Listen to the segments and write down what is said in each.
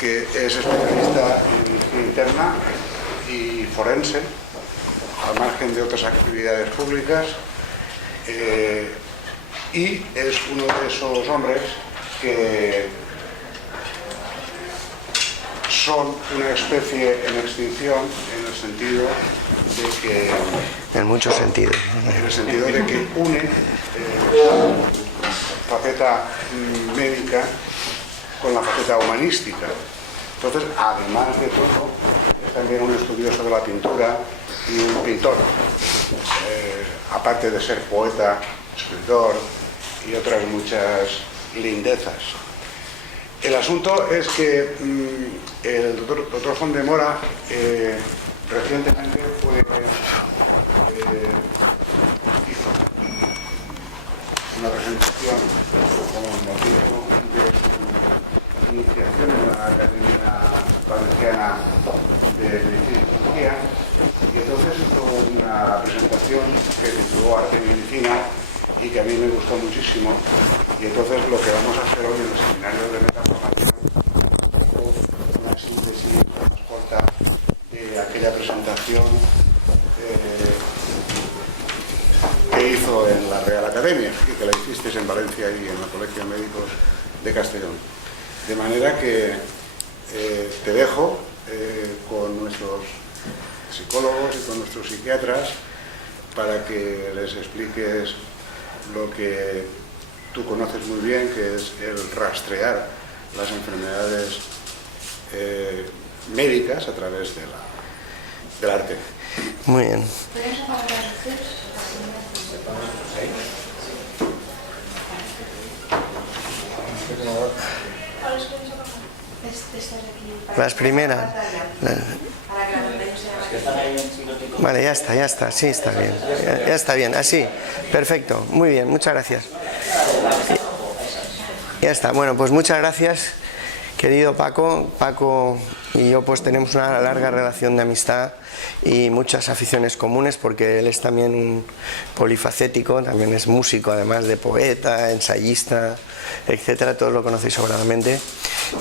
que es especialista en medicina interna y forense, al margen de otras actividades públicas, y es uno de esos hombres que son una especie en extinción, en el sentido de que... En muchos sentidos. En el sentido de que une la faceta médica con la faceta humanística. Entonces, además de todo, es también un estudioso de la pintura y un pintor. Aparte de ser poeta, escritor y otras muchas lindezas. El asunto es que el doctor Font de Mora recientemente hizo una presentación como motivo de su iniciación en la Academia Valenciana de Medicina y Cirugía, y entonces hizo una presentación que tituló Arte y Medicina y que a mí me gustó muchísimo, y entonces lo que vamos a hacer hoy en el seminario de metaformación es una síntesis más corta de aquella presentación que hizo en la Real Academia y que la hicisteis en Valencia y en el Colegio de Médicos de Castellón. De manera que te dejo con nuestros psicólogos y con nuestros psiquiatras para que les expliques lo que tú conoces muy bien, que es el rastrear las enfermedades médicas a través del arte. Muy bien. Las primeras. Vale, ya está, sí, está bien. Ya está bien, así. Perfecto, muy bien, muchas gracias. Ya está, bueno, pues muchas gracias, querido Paco. Paco y yo pues tenemos una larga relación de amistad y muchas aficiones comunes, porque él es también un polifacético, también es músico, además de poeta, ensayista, etcétera. Todos lo conocéis sobradamente.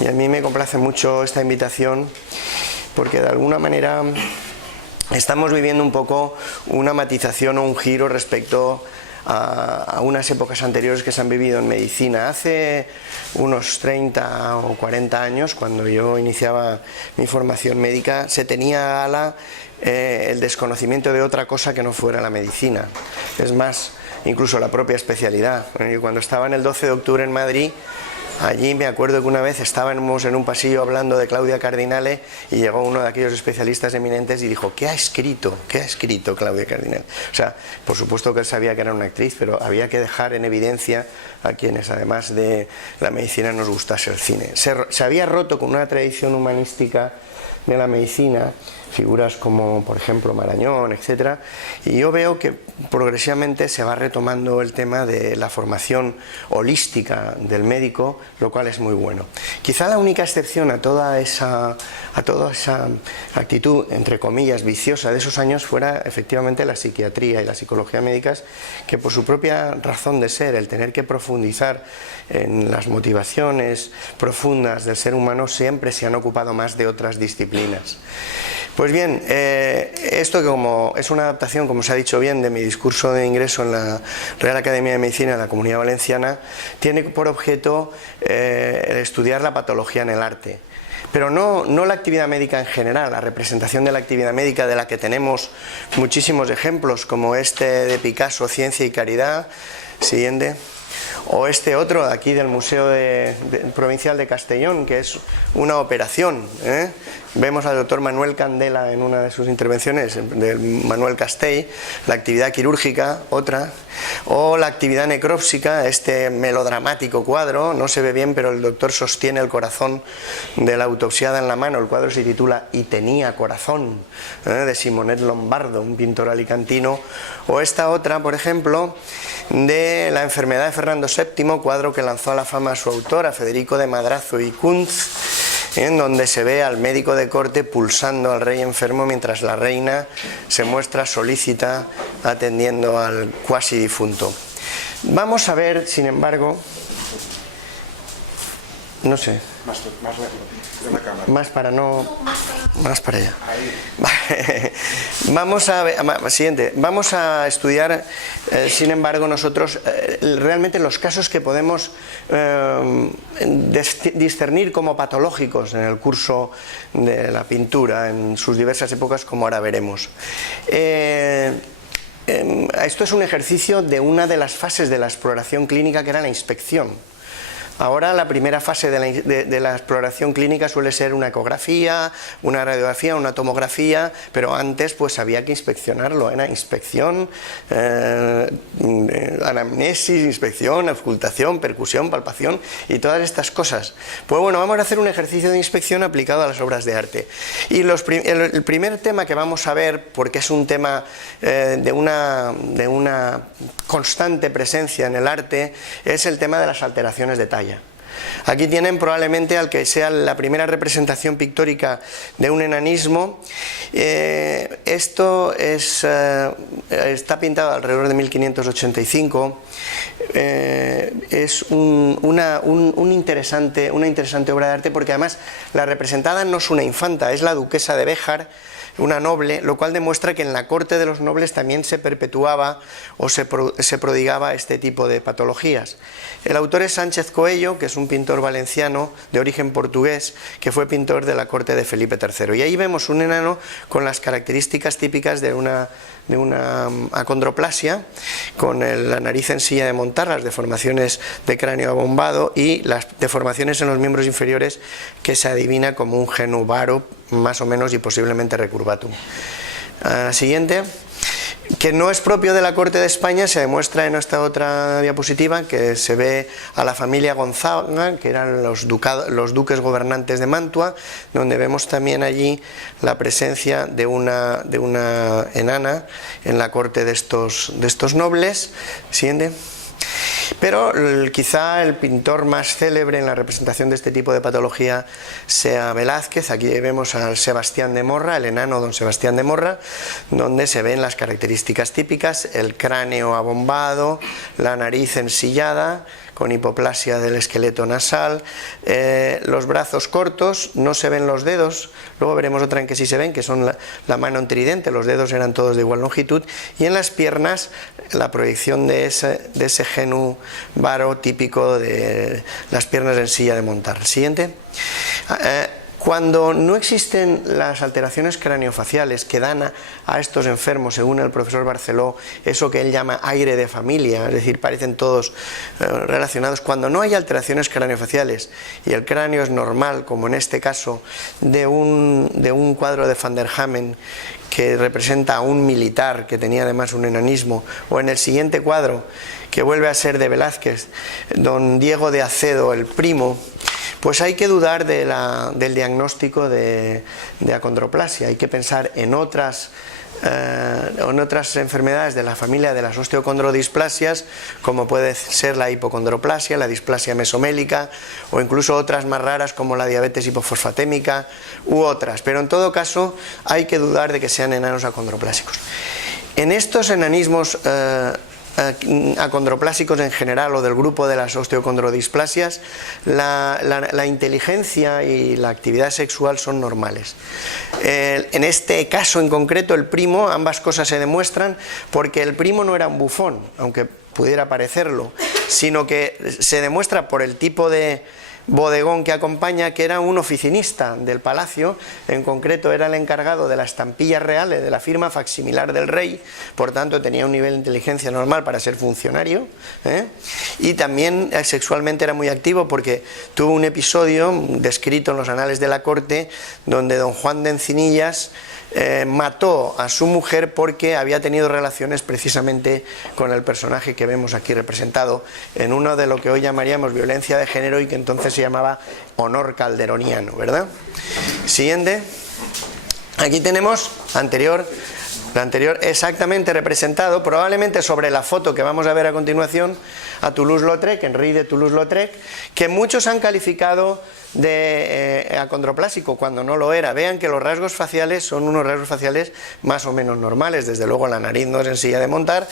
Y a mí me complace mucho esta invitación, porque de alguna manera estamos viviendo un poco una matización o un giro respecto a unas épocas anteriores que se han vivido en medicina. Hace unos 30 o 40 años, cuando yo iniciaba mi formación médica, se tenía a gala el desconocimiento de otra cosa que no fuera la medicina. Es más, incluso la propia especialidad. Cuando estaba en el 12 de octubre en Madrid, allí me acuerdo que una vez estábamos en un pasillo hablando de Claudia Cardinale y llegó uno de aquellos especialistas eminentes y dijo: ¿qué ha escrito Claudia Cardinale? O sea, por supuesto que él sabía que era una actriz, pero había que dejar en evidencia a quienes además de la medicina nos gustase el cine. Se había roto con una tradición humanística de la medicina, figuras como por ejemplo Marañón, etcétera, y yo veo que progresivamente se va retomando el tema de la formación holística del médico, lo cual es muy bueno. Quizá la única excepción a toda esa actitud, entre comillas, viciosa de esos años fuera efectivamente la psiquiatría y la psicología médicas, que por su propia razón de ser, el tener que profundizar en las motivaciones profundas del ser humano, siempre se han ocupado más de otras disciplinas. Pues bien, esto que como es una adaptación, como se ha dicho bien, de mi discurso de ingreso en la Real Academia de Medicina de la Comunidad Valenciana, tiene por objeto estudiar la patología en el arte. Pero no la actividad médica en general, la representación de la actividad médica, de la que tenemos muchísimos ejemplos, como este de Picasso, Ciencia y Caridad, siguiente, o este otro de aquí del Museo Provincial de Castellón, que es una operación, ¿eh? Vemos al doctor Manuel Candela en una de sus intervenciones, de Manuel Castell, la actividad quirúrgica, otra, o la actividad necrópsica, este melodramático cuadro, no se ve bien, pero el doctor sostiene el corazón de la autopsiada en la mano. El cuadro se titula Y tenía corazón, de Simonet Lombardo, un pintor alicantino, o esta otra, por ejemplo, de la enfermedad de Fernando VII, cuadro que lanzó a la fama a su autora, Federico de Madrazo y Kunz, en donde se ve al médico de corte pulsando al rey enfermo mientras la reina se muestra solícita atendiendo al cuasi difunto. Vamos a ver, sin embargo, no sé. Más lejos de la cámara. Más para no... Más para allá. Ahí. Vamos a ver, siguiente. Vamos a estudiar, sin embargo, nosotros realmente los casos que podemos discernir como patológicos en el curso de la pintura en sus diversas épocas, como ahora veremos. Esto es un ejercicio de una de las fases de la exploración clínica, que era la inspección. Ahora la primera fase de la exploración clínica suele ser una ecografía, una radiografía, una tomografía, pero antes pues había que inspeccionarlo, era inspección, anamnesis, inspección, auscultación, percusión, palpación y todas estas cosas. Pues bueno, vamos a hacer un ejercicio de inspección aplicado a las obras de arte. Y el primer tema que vamos a ver, porque es un tema de una constante presencia en el arte, es el tema de las alteraciones de talla. Aquí tienen probablemente al que sea la primera representación pictórica de un enanismo. Esto está pintado alrededor de 1585. Es una interesante obra de arte, porque además la representada no es una infanta, es la duquesa de Béjar, una noble, lo cual demuestra que en la corte de los nobles también se perpetuaba o se prodigaba este tipo de patologías. El autor es Sánchez Coello, que es un pintor valenciano de origen portugués, que fue pintor de la corte de Felipe III. Y ahí vemos un enano con las características típicas de una acondroplasia, con la nariz en silla de montar, las deformaciones de cráneo abombado y las deformaciones en los miembros inferiores, que se adivina como un genu varo más o menos, y posiblemente recurvatum. Siguiente, que no es propio de la corte de España, se demuestra en esta otra diapositiva, que se ve a la familia Gonzaga, que eran los duques gobernantes de Mantua, donde vemos también allí la presencia de una enana en la corte de estos nobles. Siguiente. Pero quizá el pintor más célebre en la representación de este tipo de patología sea Velázquez. Aquí vemos al Sebastián de Morra, el enano don Sebastián de Morra, donde se ven las características típicas: el cráneo abombado, la nariz ensillada, con hipoplasia del esqueleto nasal, los brazos cortos, no se ven los dedos, luego veremos otra en que sí se ven, que son la mano en tridente, los dedos eran todos de igual longitud, y en las piernas la proyección de ese genu varo típico de las piernas en silla de montar. Siguiente. Cuando no existen las alteraciones craneofaciales que dan a estos enfermos, según el profesor Barceló, eso que él llama aire de familia, es decir, parecen todos relacionados, cuando no hay alteraciones craneofaciales y el cráneo es normal, como en este caso de un cuadro de Van der Hamen, que representa a un militar que tenía además un enanismo, o en el siguiente cuadro, que vuelve a ser de Velázquez, don Diego de Acedo, el primo, pues hay que dudar del diagnóstico de acondroplasia. Hay que pensar en otras enfermedades de la familia de las osteocondrodisplasias, como puede ser la hipocondroplasia, la displasia mesomélica, o incluso otras más raras como la diabetes hipofosfatémica u otras. Pero en todo caso hay que dudar de que sean enanos acondroplásicos. En estos enanismos acondroplásicos en general, o del grupo de las osteocondrodisplasias, la inteligencia y la actividad sexual son normales. En este caso en concreto, el primo, ambas cosas se demuestran, porque el primo no era un bufón, aunque pudiera parecerlo, sino que se demuestra por el tipo de bodegón que acompaña, que era un oficinista del palacio, en concreto era el encargado de las estampillas reales de la firma facsimilar del rey, por tanto tenía un nivel de inteligencia normal para ser funcionario, y también sexualmente era muy activo, porque tuvo un episodio descrito en los anales de la corte donde don Juan de Encinillas mató a su mujer porque había tenido relaciones precisamente con el personaje que vemos aquí representado en uno de lo que hoy llamaríamos violencia de género, y que entonces se llamaba honor calderoniano, ¿verdad? Siguiente. Aquí tenemos la anterior exactamente representado, probablemente sobre la foto que vamos a ver a continuación, a Toulouse-Lautrec, Henri de Toulouse-Lautrec, que muchos han calificado de acondroplásico cuando no lo era. Vean que los rasgos faciales son unos rasgos faciales más o menos normales. Desde luego la nariz no es sencilla de montar,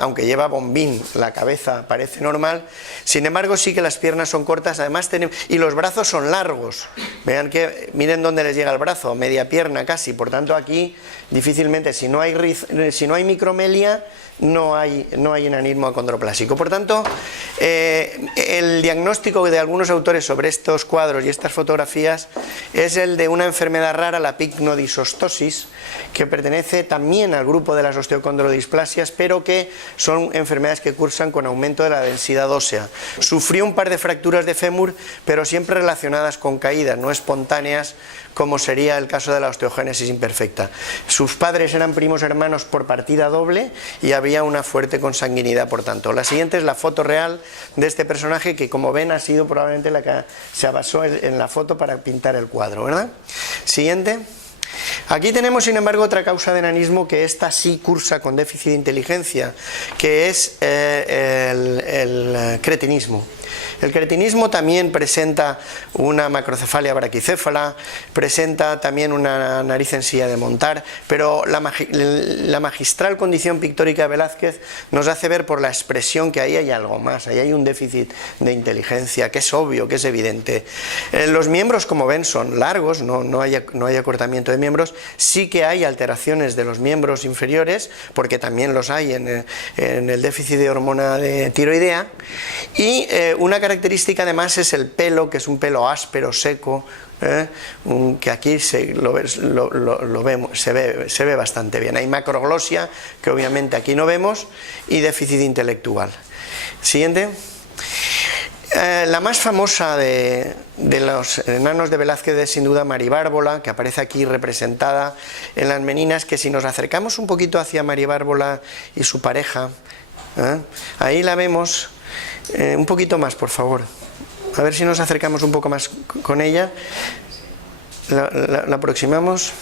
aunque lleva bombín, la cabeza parece normal. Sin embargo, sí que las piernas son cortas, además y los brazos son largos. Vean que, miren dónde les llega el brazo, media pierna casi. Por tanto, aquí difícilmente, si no hay micromelia, no hay enanismo acondroplásico. Por tanto, el diagnóstico de algunos autores sobre estos cuadros y estas fotografías es el de una enfermedad rara, la pycnodisostosis, que pertenece también al grupo de las osteocondrodisplasias, pero que son enfermedades que cursan con aumento de la densidad ósea. Sufrió un par de fracturas de fémur, pero siempre relacionadas con caídas, no espontáneas, como sería el caso de la osteogénesis imperfecta. Sus padres eran primos hermanos por partida doble y había una fuerte consanguinidad, por tanto. La siguiente es la foto real de este personaje, que como ven ha sido probablemente la que se basó en la foto para pintar el cuadro, ¿verdad? Siguiente. Aquí tenemos, sin embargo, otra causa de enanismo, que esta sí cursa con déficit de inteligencia, que es el cretinismo. El cretinismo también presenta una macrocefalia braquicéfala, presenta también una nariz en silla de montar, pero la magistral condición pictórica de Velázquez nos hace ver por la expresión que ahí hay algo más, ahí hay un déficit de inteligencia, que es obvio, que es evidente. Los miembros, como ven, son largos, no hay acortamiento de miembros, sí que hay alteraciones de los miembros inferiores, porque también los hay en el déficit de hormona de tiroidea, y una característica además es el pelo, que es un pelo áspero, seco, que aquí se ve bastante bien. Hay macroglosia, que obviamente aquí no vemos, y déficit intelectual. Siguiente. La más famosa de los enanos de Velázquez es sin duda Maribárbola, que aparece aquí representada en las meninas, que si nos acercamos un poquito hacia Maribárbola y su pareja, ahí la vemos. Un poquito más, por favor. A ver si nos acercamos un poco más con ella. La aproximamos.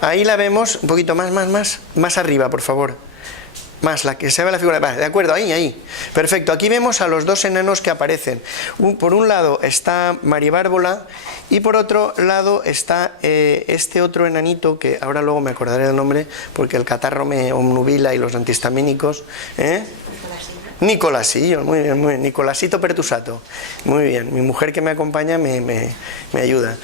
Ahí la vemos, un poquito más arriba, por favor. Más, la que se ve la figura. Vale, de acuerdo, ahí. Perfecto, aquí vemos a los dos enanos que aparecen. Por un lado está Maribárbola y por otro lado está este otro enanito, que ahora luego me acordaré del nombre porque el catarro me obnubila y los antihistamínicos. Nicolasillo, muy bien, Nicolasito Pertusato. Muy bien, mi mujer que me acompaña me ayuda.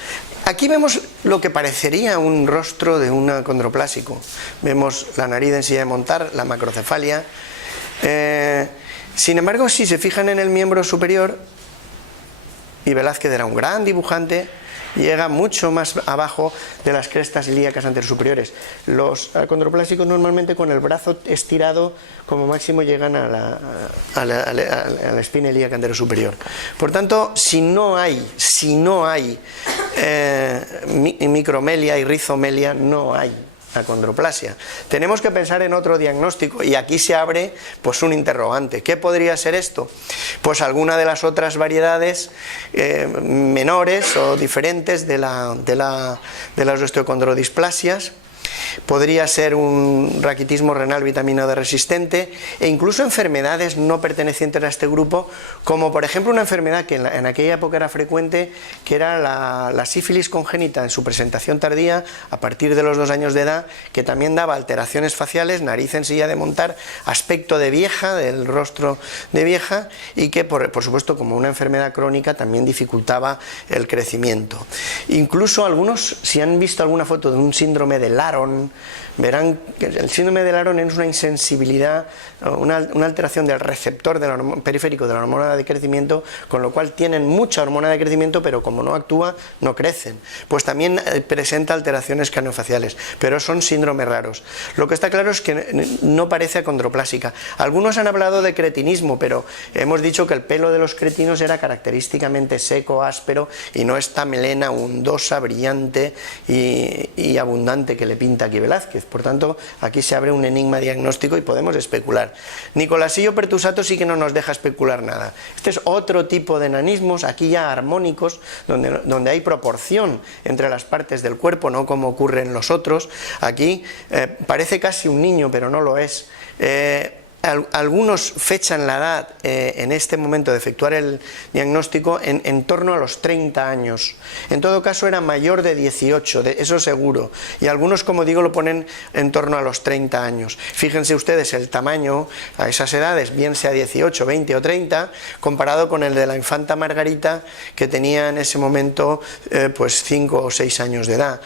Aquí vemos lo que parecería un rostro de un acondroplásico. Vemos la nariz en silla de montar, la macrocefalia. Sin embargo, si se fijan en el miembro superior, y Velázquez era un gran dibujante, llega mucho más abajo de las crestas ilíacas anterosuperiores. Los acondroplásicos normalmente con el brazo estirado como máximo llegan a la espina ilíaca anterosuperior. Por tanto, si no hay micromelia y rizomelia, no hay acondroplasia. Tenemos que pensar en otro diagnóstico y aquí se abre pues un interrogante. ¿Qué podría ser esto? Pues alguna de las otras variedades menores o diferentes de las osteocondrodisplasias. Podría ser un raquitismo renal vitamina D resistente e incluso enfermedades no pertenecientes a este grupo, como por ejemplo una enfermedad que en aquella época era frecuente, que era la sífilis congénita en su presentación tardía a partir de los 2 años de edad, que también daba alteraciones faciales, nariz en silla de montar, aspecto de vieja, del rostro de vieja, y que por supuesto como una enfermedad crónica también dificultaba el crecimiento. Incluso algunos, si han visto alguna foto de un síndrome de Laron, verán que el síndrome de Laron es una insensibilidad, una alteración del receptor periférico de la hormona de crecimiento, con lo cual tienen mucha hormona de crecimiento, pero como no actúa, no crecen. Pues también presenta alteraciones craneofaciales, pero son síndromes raros. Lo que está claro es que no parece acondroplásica. Algunos han hablado de cretinismo, pero hemos dicho que el pelo de los cretinos era característicamente seco, áspero, y no esta melena undosa, brillante y abundante que le pinta aquí Velázquez. Por tanto, aquí se abre un enigma diagnóstico y podemos especular. Nicolasillo Pertusato sí que no nos deja especular nada. Este es otro tipo de enanismos, aquí ya armónicos, donde hay proporción entre las partes del cuerpo, no como ocurre en los otros. Aquí parece casi un niño, pero no lo es. Algunos fechan la edad en este momento de efectuar el diagnóstico en torno a los 30 años. En todo caso era mayor de 18, eso seguro. Y algunos, como digo, lo ponen en torno a los 30 años. Fíjense ustedes el tamaño a esas edades, bien sea 18, 20 o 30, comparado con el de la infanta Margarita, que tenía en ese momento pues 5 o 6 años de edad.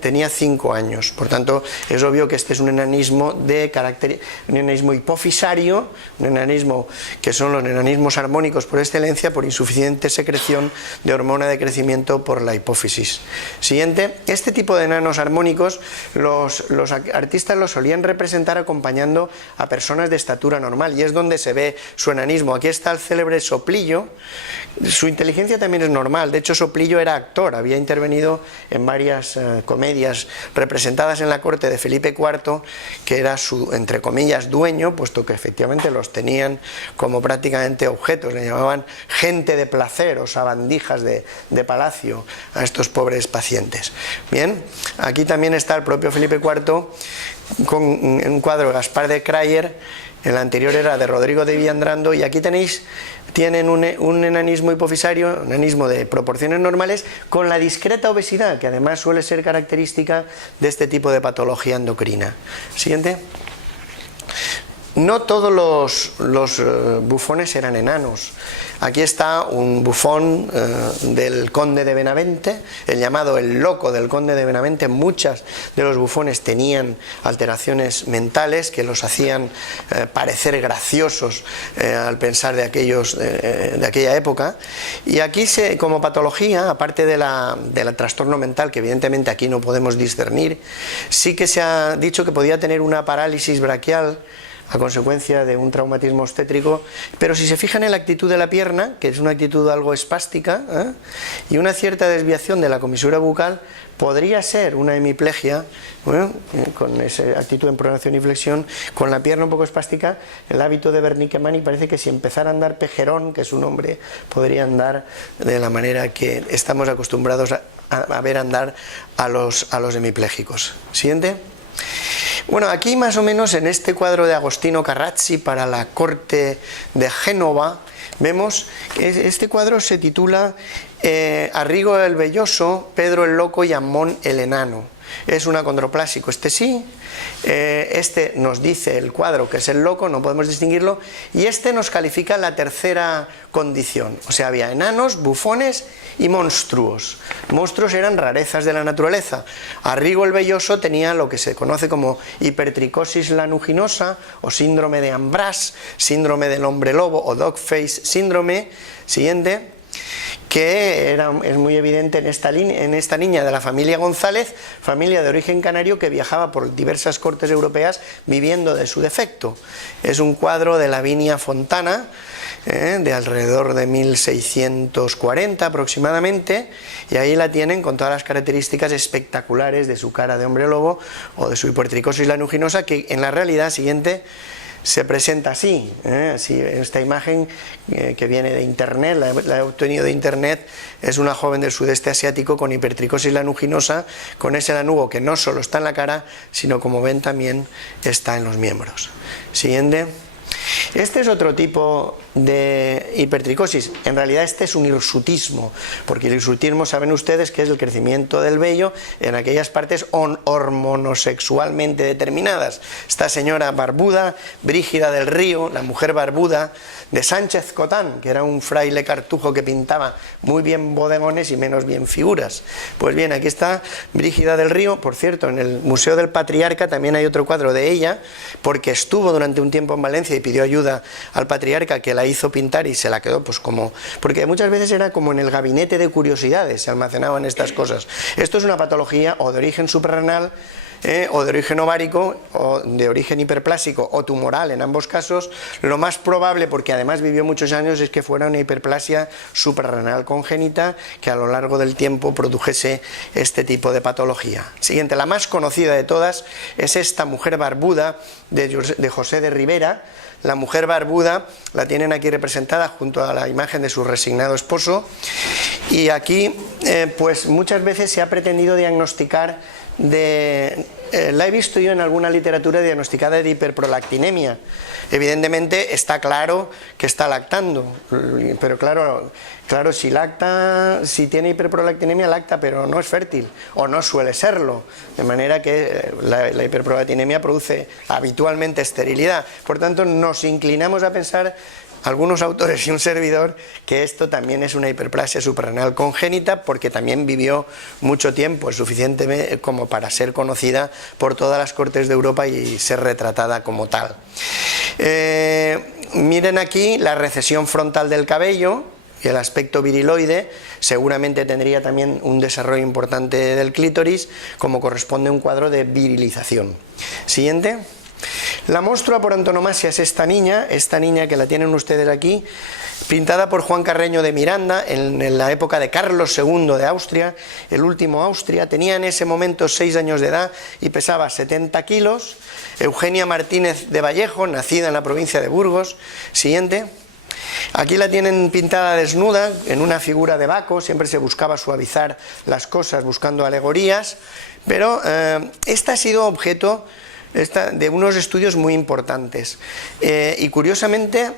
Tenía 5 años, por tanto es obvio que este es un enanismo de carácter, un enanismo hipofisario, un enanismo que son los enanismos armónicos por excelencia, por insuficiente secreción de hormona de crecimiento por la hipófisis. Siguiente, este tipo de enanos armónicos los artistas los solían representar acompañando a personas de estatura normal, y es donde se ve su enanismo. Aquí está el célebre Soplillo. Su inteligencia también es normal, de hecho Soplillo era actor, había intervenido en varias comedias representadas en la corte de Felipe IV, que era su, entre comillas, dueño, puesto que efectivamente los tenían como prácticamente objetos, le llamaban gente de placer o sabandijas de palacio a estos pobres pacientes. Bien, aquí también está el propio Felipe IV con un cuadro de Gaspar de Crayer, el anterior era de Rodrigo de Villandrando, y aquí tienen un enanismo hipofisario, un enanismo de proporciones normales, con la discreta obesidad, que además suele ser característica de este tipo de patología endocrina. Siguiente. No todos los bufones eran enanos. Aquí está un bufón del conde de Benavente, el llamado el loco del conde de Benavente. Muchos de los bufones tenían alteraciones mentales que los hacían parecer graciosos al pensar de aquella época. Y aquí como patología, aparte del trastorno mental, que evidentemente aquí no podemos discernir, sí que se ha dicho que podía tener una parálisis braquial a consecuencia de un traumatismo obstétrico, pero si se fijan en la actitud de la pierna, que es una actitud algo espástica, y una cierta desviación de la comisura bucal, podría ser una hemiplegia, con esa actitud en pronación y flexión, con la pierna un poco espástica, el hábito de Wernicke-Mann, parece que si empezara a andar Pejerón, que es un hombre, podría andar de la manera que estamos acostumbrados a ver andar a los hemipléjicos. Siguiente. Bueno, aquí más o menos en este cuadro de Agostino Carracci para la corte de Génova, vemos que este cuadro se titula Arrigo el Velloso, Pedro el Loco y Ammón el Enano. Es un acondroplásico, este sí, este nos dice el cuadro que es el loco, no podemos distinguirlo, y este nos califica la tercera condición, o sea, había enanos, bufones y monstruos. Monstruos eran rarezas de la naturaleza. Arrigo el Velloso tenía lo que se conoce como hipertricosis lanuginosa o síndrome de Ambras, síndrome del hombre lobo o dog face síndrome. Siguiente. Que es muy evidente en esta niña de la familia González, familia de origen canario que viajaba por diversas cortes europeas viviendo de su defecto. Es un cuadro de Lavinia Fontana, de alrededor de 1640 aproximadamente, y ahí la tienen con todas las características espectaculares de su cara de hombre lobo o de su hipertricosis lanuginosa, que en la realidad siguiente se presenta así, esta imagen que viene de internet, la he obtenido de internet, es una joven del sudeste asiático con hipertricosis lanuginosa, con ese lanugo que no solo está en la cara, sino como ven también está en los miembros. Siguiente. Este es otro tipo de hipertricosis. En realidad este es un hirsutismo, porque el hirsutismo saben ustedes que es el crecimiento del vello en aquellas partes hormonosexualmente determinadas. Esta señora barbuda, Brígida del Río, la mujer barbuda de Sánchez Cotán, que era un fraile cartujo que pintaba muy bien bodegones y menos bien figuras. Pues bien, aquí está Brígida del Río. Por cierto, en el Museo del Patriarca también hay otro cuadro de ella, porque estuvo durante un tiempo en Valencia y pidió ayuda al patriarca, que la hizo pintar y se la quedó pues como, porque muchas veces era como en el gabinete de curiosidades se almacenaban estas cosas. Esto es una patología o de origen suprarrenal, o de origen ovárico, o de origen hiperplásico o tumoral en ambos casos. Lo más probable, porque además vivió muchos años, es que fuera una hiperplasia suprarrenal congénita que a lo largo del tiempo produjese este tipo de patología. Siguiente, la más conocida de todas es esta mujer barbuda de José de Rivera. La mujer barbuda la tienen aquí representada junto a la imagen de su resignado esposo, y aquí pues muchas veces se ha pretendido diagnosticar la he visto yo en alguna literatura diagnosticada de hiperprolactinemia. Evidentemente está claro que está lactando, pero claro, si tiene hiperprolactinemia lacta, pero no es fértil, o no suele serlo, de manera que la hiperprolactinemia produce habitualmente esterilidad. Por tanto, nos inclinamos a pensar, algunos autores y un servidor, que esto también es una hiperplasia suprarrenal congénita, porque también vivió mucho tiempo, suficiente como para ser conocida por todas las cortes de Europa y ser retratada como tal. Miren aquí la recesión frontal del cabello y el aspecto viriloide. Seguramente tendría también un desarrollo importante del clítoris, como corresponde a un cuadro de virilización. Siguiente. La monstrua por antonomasia es esta niña que la tienen ustedes aquí, pintada por Juan Carreño de Miranda en la época de Carlos II de Austria, el último Austria. Tenía en ese momento 6 años de edad y pesaba 70 kilos. Eugenia Martínez de Vallejo, nacida en la provincia de Burgos. Siguiente. Aquí la tienen pintada desnuda en una figura de Baco. Siempre se buscaba suavizar las cosas buscando alegorías, pero esta ha sido objeto de unos estudios muy importantes y curiosamente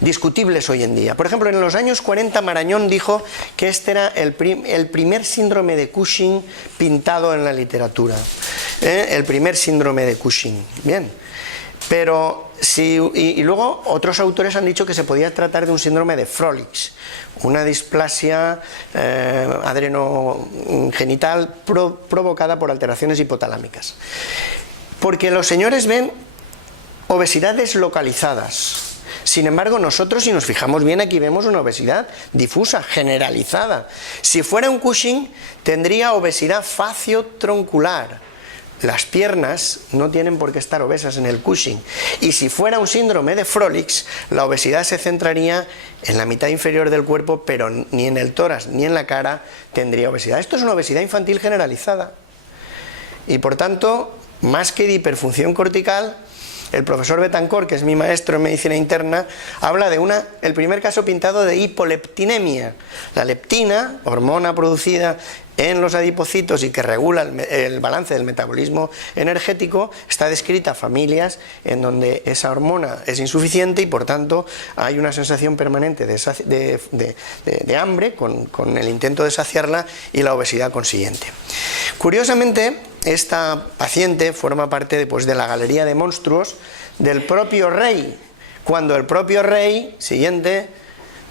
discutibles hoy en día. Por ejemplo, en los años 40 Marañón dijo que este era el primer síndrome de Cushing pintado en la literatura, el primer síndrome de Cushing. Bien, pero y luego otros autores han dicho que se podía tratar de un síndrome de Froelich, una displasia adrenogenital provocada por alteraciones hipotalámicas, porque los señores ven obesidades localizadas. Sin embargo, nosotros, si nos fijamos bien, aquí vemos una obesidad difusa, generalizada. Si fuera un Cushing, tendría obesidad faciotroncular. Las piernas no tienen por qué estar obesas en el Cushing. Y si fuera un síndrome de Froelich, la obesidad se centraría en la mitad inferior del cuerpo, pero ni en el tórax ni en la cara tendría obesidad. Esto es una obesidad infantil generalizada. Y por tanto, más que de hiperfunción cortical, el profesor Betancourt, que es mi maestro en medicina interna, habla de el primer caso pintado de hipoleptinemia. La leptina, hormona producida en los adipocitos y que regula el balance del metabolismo energético, está descrita familias en donde esa hormona es insuficiente y por tanto hay una sensación permanente de hambre con el intento de saciarla y la obesidad consiguiente. Curiosamente, esta paciente forma parte de la galería de monstruos del propio rey, cuando el propio rey, siguiente,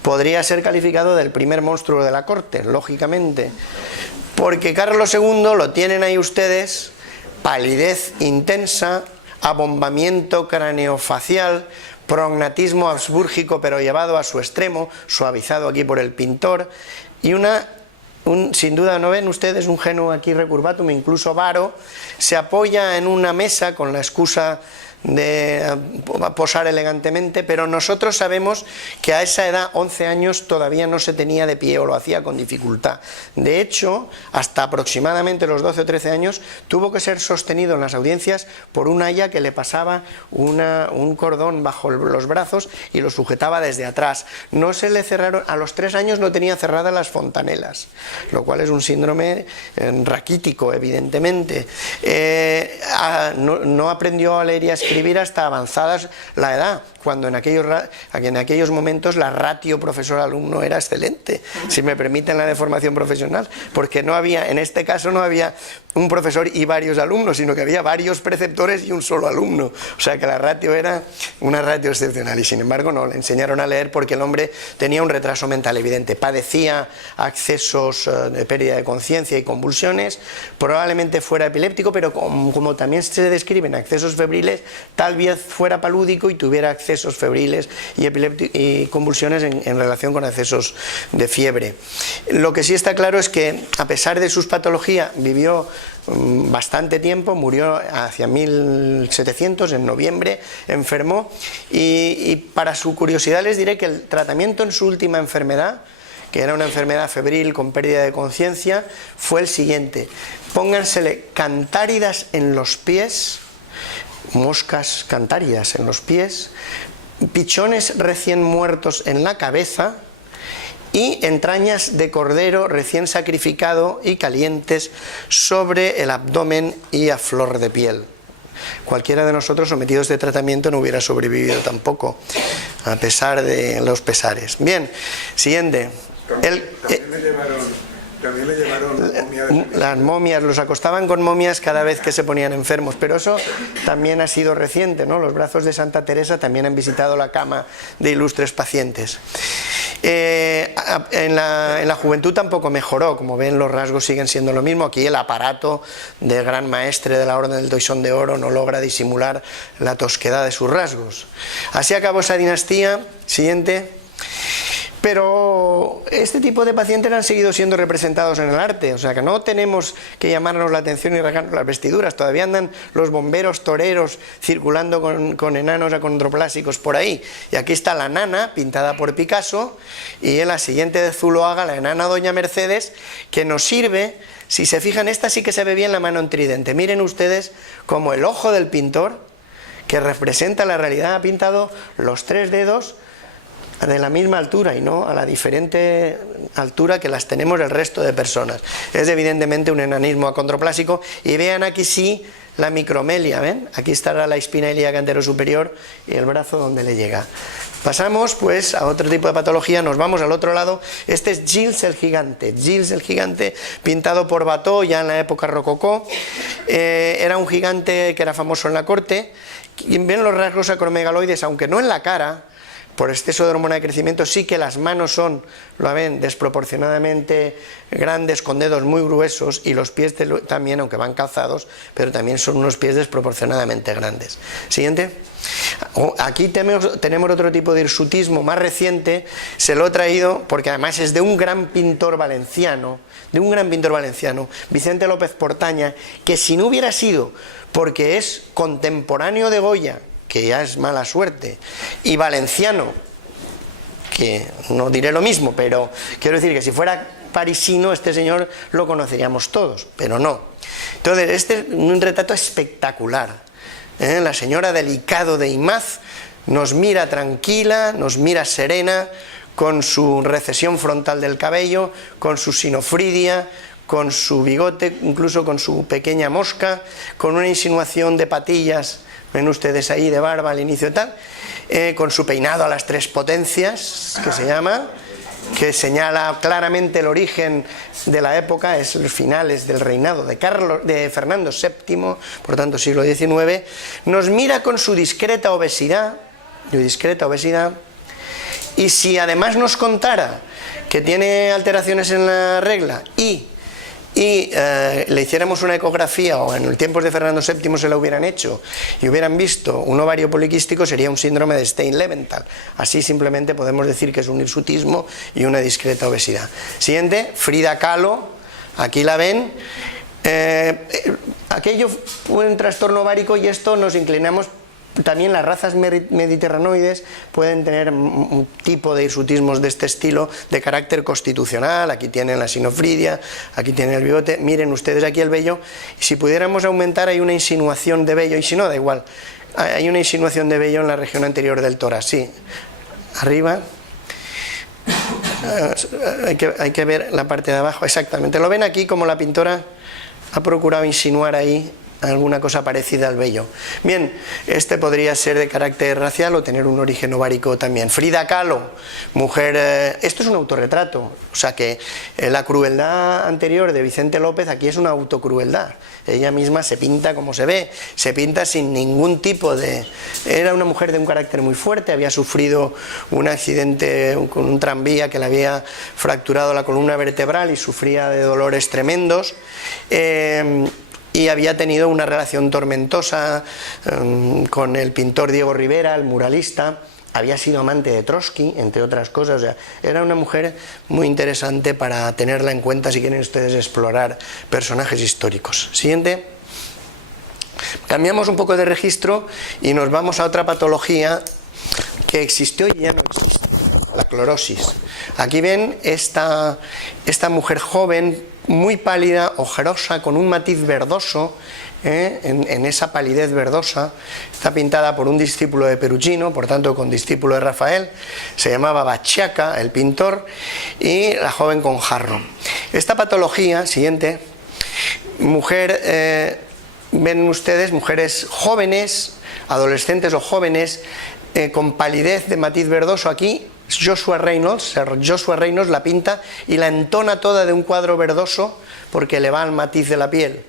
podría ser calificado del primer monstruo de la corte, lógicamente, porque Carlos II, lo tienen ahí ustedes, palidez intensa, abombamiento craneofacial, prognatismo habsbúrgico pero llevado a su extremo, suavizado aquí por el pintor, y sin duda, ¿no ven ustedes un geno aquí recurvatum, incluso varo? Se apoya en una mesa con la excusa de posar elegantemente, pero nosotros sabemos que a esa edad, 11 años, todavía no se tenía de pie o lo hacía con dificultad. De hecho, hasta aproximadamente los 12 o 13 años tuvo que ser sostenido en las audiencias por un aya que le pasaba un cordón bajo los brazos y lo sujetaba desde atrás. No se le cerraron, a los 3 años no tenía cerradas las fontanelas, lo cual es un síndrome raquítico, evidentemente. No aprendió a leer y a escribir hasta avanzadas la edad, cuando en aquellos momentos la ratio profesor-alumno era excelente, si me permiten la deformación profesional, porque en este caso no había un profesor y varios alumnos, sino que había varios preceptores y un solo alumno, o sea que la ratio era una ratio excepcional, y sin embargo no, le enseñaron a leer porque el hombre tenía un retraso mental evidente, padecía accesos de pérdida de conciencia y convulsiones, probablemente fuera epiléptico, pero como también se describen accesos febriles, tal vez fuera palúdico y tuviera accesos febriles y convulsiones en relación con accesos de fiebre. Lo que sí está claro es que, a pesar de sus patologías, vivió bastante tiempo, murió hacia 1700, en noviembre, enfermó, y para su curiosidad les diré que el tratamiento en su última enfermedad, que era una enfermedad febril con pérdida de conciencia, fue el siguiente: póngansele cantáridas en los pies, moscas cantáridas en los pies, pichones recién muertos en la cabeza y entrañas de cordero recién sacrificado y calientes sobre el abdomen y a flor de piel. Cualquiera de nosotros sometidos a este tratamiento no hubiera sobrevivido tampoco, a pesar de los pesares. Bien, siguiente. También le llevaron momias. Las momias, los acostaban con momias cada vez que se ponían enfermos, pero eso también ha sido reciente, ¿no? Los brazos de Santa Teresa también han visitado la cama de ilustres pacientes. En la juventud tampoco mejoró, como ven los rasgos siguen siendo lo mismo. Aquí el aparato del gran maestre de la Orden del Toisón de Oro no logra disimular la tosquedad de sus rasgos. Así acabó esa dinastía. Siguiente. Pero este tipo de pacientes han seguido siendo representados en el arte, o sea que no tenemos que llamarnos la atención y rasgarnos las vestiduras. Todavía andan los bomberos toreros circulando con enanos acondroplásicos por ahí. Y aquí está la nana, pintada por Picasso, y en la siguiente de Zuloaga, la enana Doña Mercedes, que nos sirve, si se fijan, esta sí que se ve bien la mano en tridente. Miren ustedes cómo el ojo del pintor, que representa la realidad, ha pintado los 3 dedos de la misma altura y no a la diferente altura que las tenemos el resto de personas. Es evidentemente un enanismo acondroplásico. Y vean aquí sí la micromelia, ¿ven? Aquí estará la espina ilíaca anterosuperior y el brazo donde le llega. Pasamos pues a otro tipo de patología, nos vamos al otro lado. Este es Gilles el Gigante. Gilles el Gigante, pintado por Watteau ya en la época rococó. Era un gigante que era famoso en la corte. Ven los rasgos acromegaloides, aunque no en la cara, por exceso de hormona de crecimiento, sí que las manos son, lo ven, desproporcionadamente grandes, con dedos muy gruesos, y los pies también, aunque van calzados, pero también son unos pies desproporcionadamente grandes. Siguiente. Aquí tenemos otro tipo de hirsutismo más reciente. Se lo he traído porque además es de un gran pintor valenciano, Vicente López Portaña, que si no hubiera sido porque es contemporáneo de Goya, que ya es mala suerte, y valenciano, que no diré lo mismo, pero quiero decir que si fuera parisino, este señor lo conoceríamos todos, pero no. Entonces, este es un retrato espectacular. La señora Delicado de Imaz nos mira tranquila, nos mira serena, con su recesión frontal del cabello, con su sinofridia, con su bigote, incluso con su pequeña mosca, con una insinuación de patillas, ven ustedes ahí, de barba al inicio y tal, con su peinado a las 3 potencias, que se llama, que señala claramente el origen de la época, es los finales del reinado de Fernando VII, por tanto siglo XIX. Nos mira con su discreta obesidad, y si además nos contara que tiene alteraciones en la regla y le hiciéramos una ecografía, o en el tiempos de Fernando VII se la hubieran hecho y hubieran visto un ovario poliquístico, sería un síndrome de Stein-Leventhal. Así simplemente podemos decir que es un hirsutismo y una discreta obesidad. Siguiente, Frida Kahlo, aquí la ven. Aquello fue un trastorno ovárico, y esto nos inclinamos. También las razas mediterranoides pueden tener un tipo de hirsutismos de este estilo, de carácter constitucional. Aquí tienen la sinofridia, aquí tienen el bigote, miren ustedes aquí el vello, y si pudiéramos aumentar hay una insinuación de vello, y si no, da igual, hay una insinuación de vello en la región anterior del tórax, sí, arriba, hay que ver la parte de abajo, exactamente, lo ven aquí como la pintora ha procurado insinuar ahí alguna cosa parecida al vello. Bien, este podría ser de carácter racial o tener un origen ovárico también. Frida Kahlo, mujer, esto es un autorretrato, o sea que la crueldad anterior de Vicente López aquí es una autocrueldad. Ella misma se pinta como se ve, se pinta sin ningún tipo de... Era una mujer de un carácter muy fuerte, había sufrido un accidente con un tranvía que le había fracturado la columna vertebral y sufría de dolores tremendos. Y había tenido una relación tormentosa con el pintor Diego Rivera, el muralista. Había sido amante de Trotsky, entre otras cosas. O sea, era una mujer muy interesante para tenerla en cuenta si quieren ustedes explorar personajes históricos. Siguiente. Cambiamos un poco de registro y nos vamos a otra patología que existió y ya no existe, la clorosis. Aquí ven esta mujer joven, muy pálida, ojerosa, con un matiz verdoso en esa palidez verdosa. Está pintada por un discípulo de Perugino, por tanto con discípulo de Rafael. Se llamaba Bachiacca, el pintor, y la joven con jarro. Esta patología, siguiente, mujer, ven ustedes, mujeres jóvenes, adolescentes o jóvenes, con palidez de matiz verdoso. Aquí Joshua Reynolds la pinta y la entona toda de un cuadro verdoso porque le va al matiz de la piel.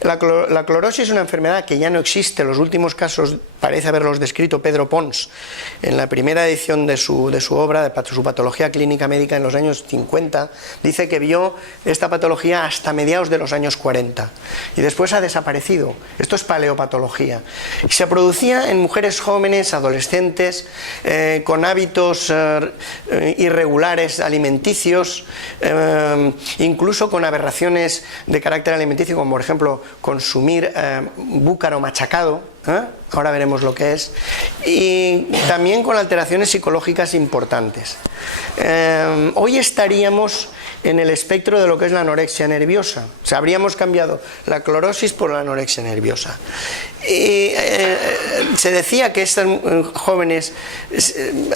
La clorosis es una enfermedad que ya no existe. Los últimos casos parece haberlos descrito Pedro Pons en la primera edición de su obra, de su patología clínica médica en los años 50. Dice que vio esta patología hasta mediados de los años 40 y después ha desaparecido. Esto es paleopatología. Y se producía en mujeres jóvenes, adolescentes, con hábitos irregulares alimenticios, incluso con aberraciones de carácter alimenticio, como por ejemplo consumir búcaro machacado, ahora veremos lo que es, y también con alteraciones psicológicas importantes. Hoy estaríamos en el espectro de lo que es la anorexia nerviosa. O sea, habríamos cambiado la clorosis por la anorexia nerviosa. Y se decía que estas jóvenes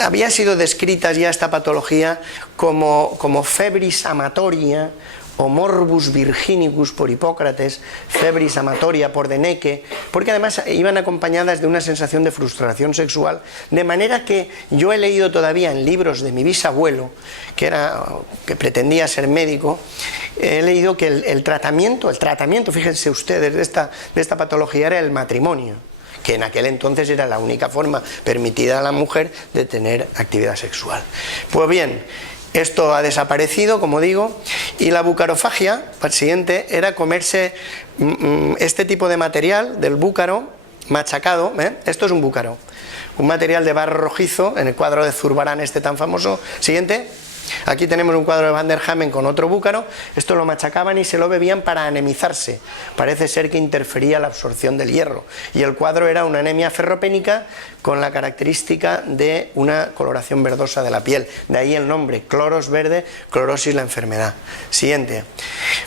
había sido descritas ya esta patología como febris amatoria o morbus virginicus por Hipócrates, febris amatoria por Deneke, porque además iban acompañadas de una sensación de frustración sexual, de manera que yo he leído todavía en libros de mi bisabuelo, que pretendía ser médico, he leído que el tratamiento, fíjense ustedes, de esta patología era el matrimonio, que en aquel entonces era la única forma permitida a la mujer de tener actividad sexual. Pues bien, esto ha desaparecido, como digo, y la bucarofagia, el siguiente, era comerse este tipo de material del búcaro machacado. Esto es un búcaro, un material de barro rojizo, en el cuadro de Zurbarán este tan famoso. Siguiente. Aquí tenemos un cuadro de Van der Hamen con otro búcaro. Esto lo machacaban y se lo bebían para anemizarse. Parece ser que interfería la absorción del hierro. Y el cuadro era una anemia ferropénica con la característica de una coloración verdosa de la piel. De ahí el nombre, cloros verde, clorosis la enfermedad. Siguiente.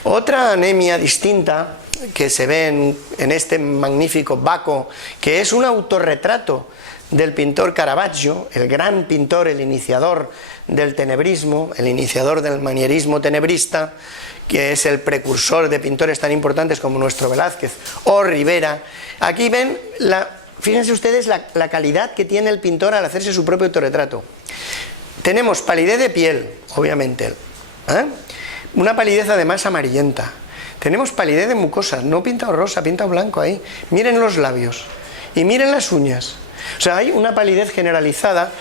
Otra anemia distinta que se ve en este magnífico Bacco, que es un autorretrato del pintor Caravaggio, el gran pintor, el iniciador del tenebrismo, el iniciador del manierismo tenebrista, que es el precursor de pintores tan importantes como nuestro Velázquez o Rivera. Aquí ven, fíjense ustedes la calidad que tiene el pintor al hacerse su propio autorretrato. Tenemos palidez de piel, obviamente, una palidez además amarillenta. Tenemos palidez de mucosas, no pintado rosa, pintado blanco ahí. Miren los labios y miren las uñas. O sea, hay una palidez generalizada.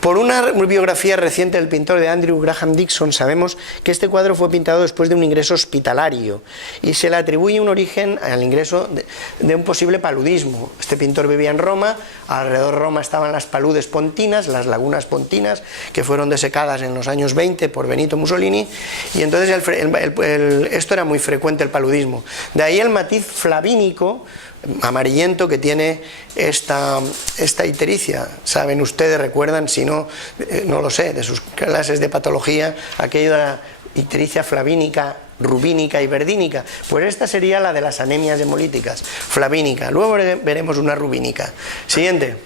Por una biografía reciente del pintor de Andrew Graham Dixon sabemos que este cuadro fue pintado después de un ingreso hospitalario y se le atribuye un origen al ingreso de un posible paludismo. Este pintor vivía en Roma, alrededor de Roma estaban las paludes pontinas, las lagunas pontinas, que fueron desecadas en los años 20 por Benito Mussolini, y entonces esto era muy frecuente, el paludismo. De ahí el matiz flavínico, amarillento, que tiene esta ictericia. Saben ustedes, recuerdan, si no, no lo sé, de sus clases de patología, aquello de la ictericia flavínica, rubínica y verdínica. Pues esta sería la de las anemias hemolíticas, flavínica. Luego veremos una rubínica. Siguiente.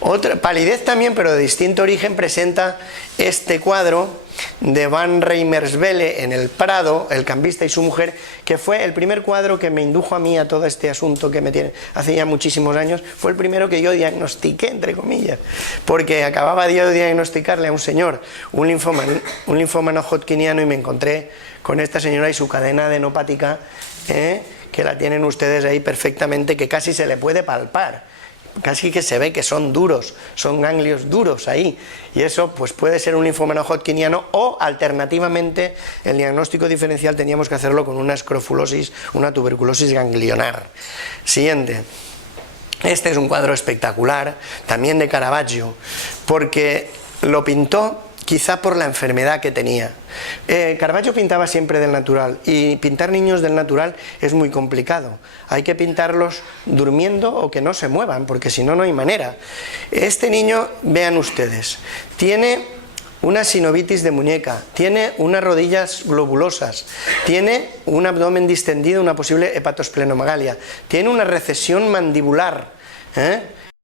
Otra palidez también, pero de distinto origen, presenta este cuadro de Van Reimerswelle en el Prado, El cambista y su mujer, que fue el primer cuadro que me indujo a mí a todo este asunto que me tiene hace ya muchísimos años. Fue el primero que yo diagnostiqué, entre comillas, porque acababa yo de diagnosticarle a un señor un linfoma no hodgkiniano, y me encontré con esta señora y su cadena adenopática, que la tienen ustedes ahí perfectamente, que casi se le puede palpar. Casi que se ve que son duros, son ganglios duros ahí, y eso pues puede ser un linfoma no hodgkiniano, o alternativamente el diagnóstico diferencial teníamos que hacerlo con una escrofulosis, una tuberculosis ganglionar. Siguiente. Este es un cuadro espectacular, también de Caravaggio, porque lo pintó quizá por la enfermedad que tenía. Caravaggio pintaba siempre del natural, y pintar niños del natural es muy complicado. Hay que pintarlos durmiendo o que no se muevan, porque si no, no hay manera. Este niño, vean ustedes, tiene una sinovitis de muñeca, tiene unas rodillas globulosas, tiene un abdomen distendido, una posible hepatosplenomegalia, tiene una recesión mandibular,